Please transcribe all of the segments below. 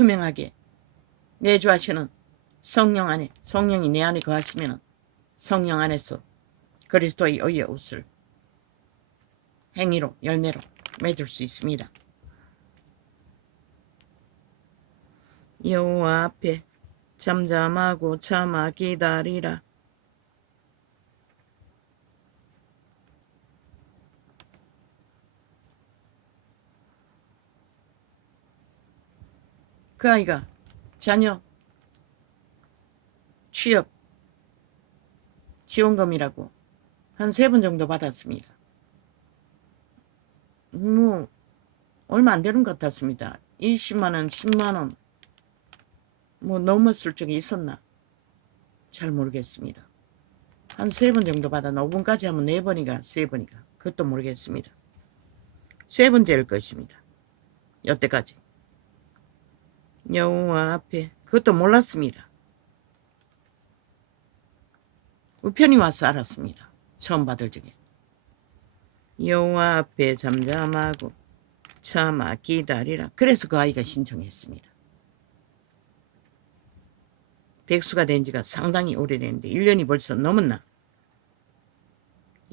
투명하게 내주하시는 성령 안에, 성령이 내 안에 거하시면 성령 안에서 그리스도의 의의 옷을 행위로, 열매로 맺을 수 있습니다. 여호와 앞에 잠잠하고 참아 기다리라. 그 아이가 자녀 취업 지원금이라고 한 3번 정도 받았습니다. 뭐 얼마 안 되는 것 같았습니다. 20만원, 10만원 뭐 넘었을 적이 있었나? 잘 모르겠습니다. 한 3번 정도 받아 5번까지 하면 4번이가 3번이가 그것도 모르겠습니다. 3번째일 것입니다. 여태까지 여호와 앞에 그것도 몰랐습니다. 우편이 와서 알았습니다. 처음 받을 적에. 여호와 앞에 잠잠하고 참아 기다리라. 그래서 그 아이가 신청했습니다. 백수가 된 지가 상당히 오래됐는데 1년이 벌써 넘었나.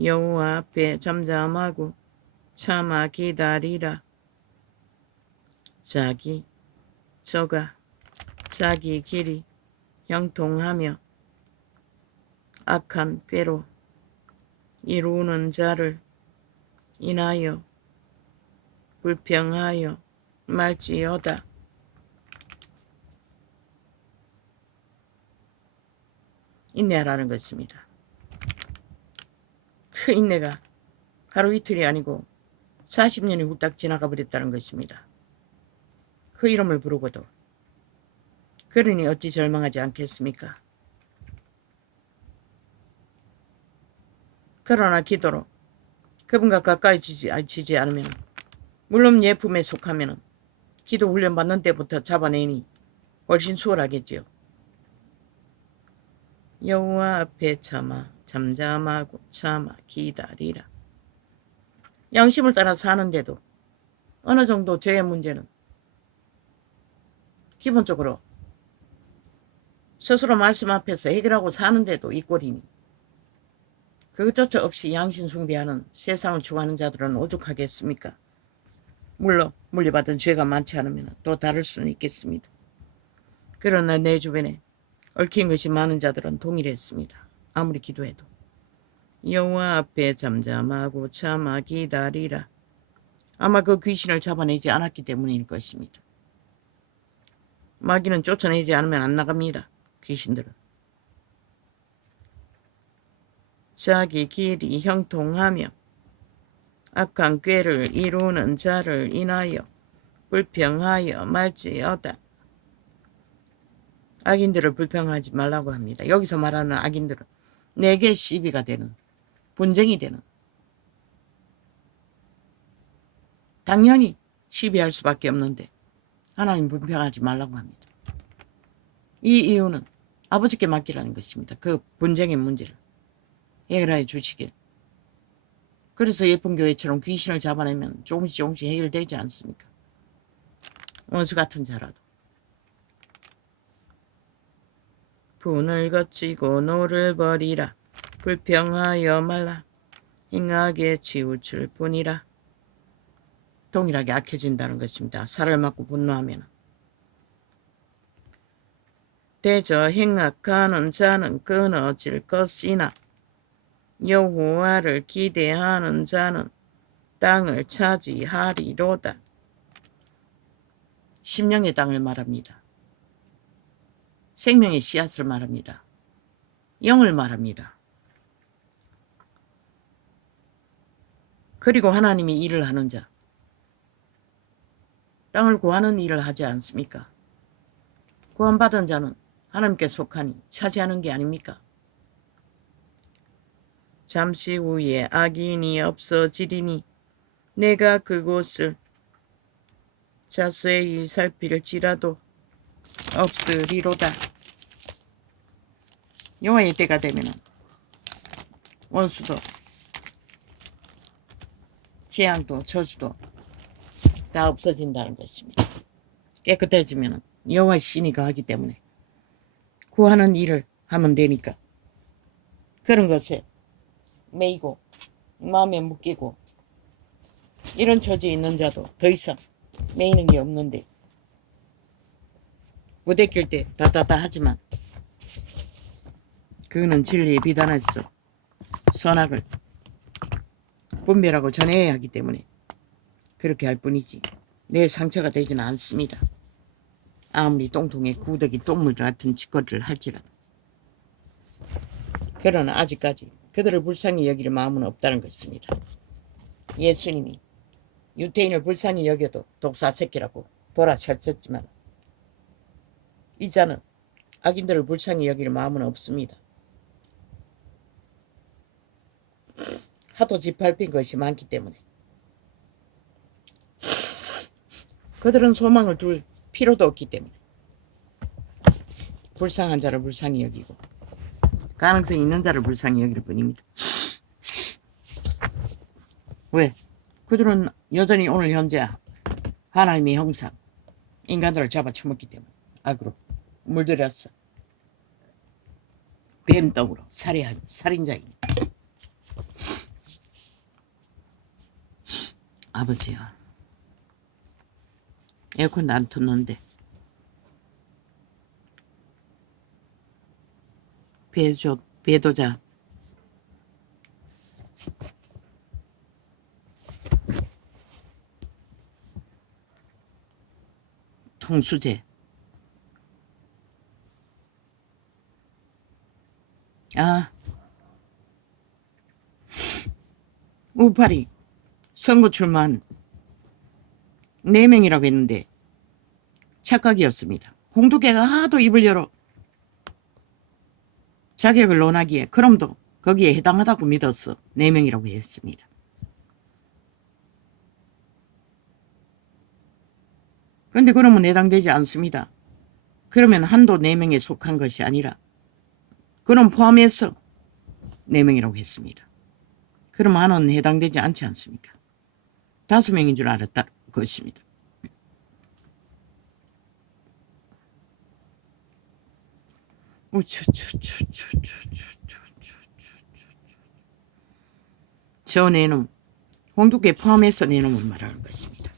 여호와 앞에 잠잠하고 참아 기다리라. 자기 저가 자기 길이 형통하며 악한 꾀로 이루는 자를 인하여 불평하여 말지어다. 인내하라는 것입니다. 그 인내가 하루 이틀이 아니고 40년이 후딱 지나가 버렸다는 것입니다. 그 이름을 부르고도 그러니 어찌 절망하지 않겠습니까? 그러나 기도로 그분과 가까이 지지 않으면, 물론 예품에 속하면 기도 훈련 받는 때부터 잡아내니 훨씬 수월하겠지요. 여호와 앞에 잠잠하고 참아 기다리라. 양심을 따라 사는데도 어느 정도 죄의 문제는 기본적으로 스스로 말씀 앞에서 해결하고 사는데도 이 꼴이니 그것조차 없이 양심 숭배하는 세상을 추구하는 자들은 오죽하겠습니까? 물론 물려받은 죄가 많지 않으면 또 다를 수는 있겠습니다. 그러나 내 주변에 얽힌 것이 많은 자들은 동일했습니다. 아무리 기도해도. 여호와 앞에 잠잠하고 참아 기다리라. 아마 그 귀신을 잡아내지 않았기 때문일 것입니다. 마귀는 쫓아내지 않으면 안 나갑니다. 귀신들은. 자기 길이 형통하며 악한 꾀를 이루는 자를 인하여 불평하여 말지어다. 악인들을 불평하지 말라고 합니다. 여기서 말하는 악인들은 내게 시비가 되는, 분쟁이 되는, 당연히 시비할 수밖에 없는데 하나님 불평하지 말라고 합니다. 이 이유는 아버지께 맡기라는 것입니다. 그 분쟁의 문제를 해결해 주시길. 그래서 예쁜 교회처럼 귀신을 잡아내면 조금씩 해결되지 않습니까? 원수 같은 자라도. 분을 거치고 노를 버리라. 불평하여 말라. 행하게 치우칠 뿐이라. 동일하게 악해진다는 것입니다. 살을 맞고 분노하면. 대저 행악하는 자는 끊어질 것이나 여호와를 기대하는 자는 땅을 차지하리로다. 심령의 땅을 말합니다. 생명의 씨앗을 말합니다. 영을 말합니다. 그리고 하나님이 일을 하는 자, 땅을 구하는 일을 하지 않습니까? 구원받은 자는 하나님께 속하니 차지하는 게 아닙니까? 잠시 후에 악인이 없어지리니 내가 그곳을 자세히 살필지라도 없으리로다. 여호와의 때가 되면 원수도 재앙도 저주도 다 없어진다는 것입니다. 깨끗해지면 여호와 신이가 하기 때문에 구하는 일을 하면 되니까 그런 것에 매이고 마음에 묶이고 이런 처지에 있는 자도 더 이상 매이는 게 없는데 부대낄 때 다다다 하지만 그거는 진리에 비단해서 선악을 분별하고 전해야 하기 때문에 그렇게 할 뿐이지 내 상처가 되지는 않습니다. 아무리 똥통에 구더기 똥물 같은 짓거리를 할지라도. 그러나 아직까지 그들을 불쌍히 여길 마음은 없다는 것입니다. 예수님이 유태인을 불쌍히 여겨도 독사 새끼라고 돌아쳤지만 이 자는 악인들을 불쌍히 여길 마음은 없습니다. 하도 짓밟힌 것이 많기 때문에 그들은 소망을 둘 필요도 없기 때문에 불쌍한 자를 불쌍히 여기고 가능성이 있는 자를 불쌍히 여길 뿐입니다. 왜? 그들은 여전히 오늘 현재 하나님의 형상 인간들을 잡아쳐먹기 때문에 악으로 물들였어. 뱀떡으로 살해한 살인자입니다. 아버지야, 에어컨도 안 텄는데 배도자 통수제 우파리 선거 출마한 4명이라고 했는데 착각이었습니다. 홍두깨가 하도 입을 열어 자격을 논하기에 그럼도 거기에 해당하다고 믿었어. 4명이라고 했습니다. 그런데 그러면 해당되지 않습니다. 그러면 한도 4명에 속한 것이 아니라 그럼 포함해서 4명이라고 했습니다. 그럼 하나는 해당되지 않지 않습니까? 5명인 줄 알았다 것입니다. 저 내놈 홍두깨 포함해서 내놈을 말하는 것입니다.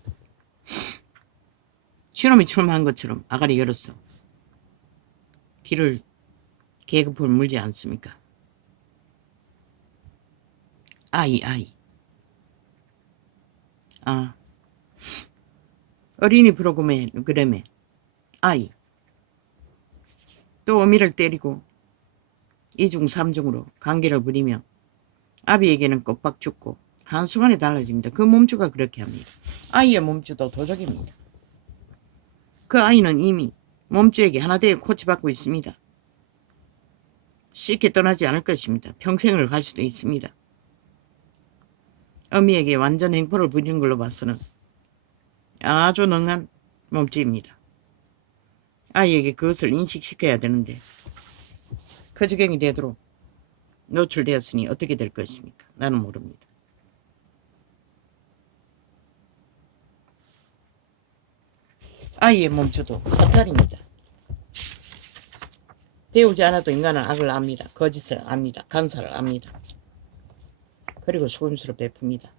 시놈이 출마한 것처럼 아가리 열었어. 길을 계급을 물지 않습니까? 아이 어린이 프로그램에 아이 또 어미를 때리고 2중 3중으로 관계를 부리며 아비에게는 껍박 죽고 한순간에 달라집니다. 그 몸주가 그렇게 합니다. 아이의 몸주도 도적입니다. 그 아이는 이미 몸주에게 하나 되어 코치받고 있습니다. 쉽게 떠나지 않을 것입니다. 평생을 갈 수도 있습니다. 어미에게 완전 행포를 부리는 걸로 봐서는 아주 능한 몸주입니다. 아이에게 그것을 인식시켜야 되는데 그 지경이 되도록 노출되었으니 어떻게 될 것입니까? 나는 모릅니다. 아이의 몸주도 사탄입니다. 배우지 않아도 인간은 악을 압니다. 거짓을 압니다. 간사를 압니다. 그리고 속임수를 베풉니다.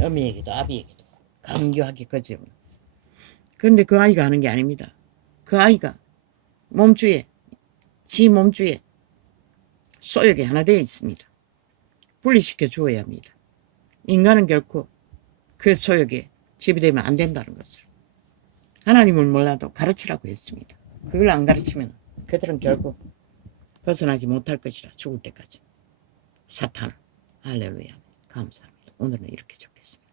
어미에게도 아비에게도 강교하게 거짓입니다. 그런데 그 아이가 하는 게 아닙니다. 그 아이가 지 몸주에 소욕에 하나 되어 있습니다. 분리시켜 주어야 합니다. 인간은 결코 그 소욕에 지배되면 안 된다는 것을 하나님을 몰라도 가르치라고 했습니다. 그걸 안 가르치면 그들은 결국 벗어나지 못할 것이라 죽을 때까지. 사탄 할렐루야 감사합니다. 오늘은 이렇게 적겠습니다.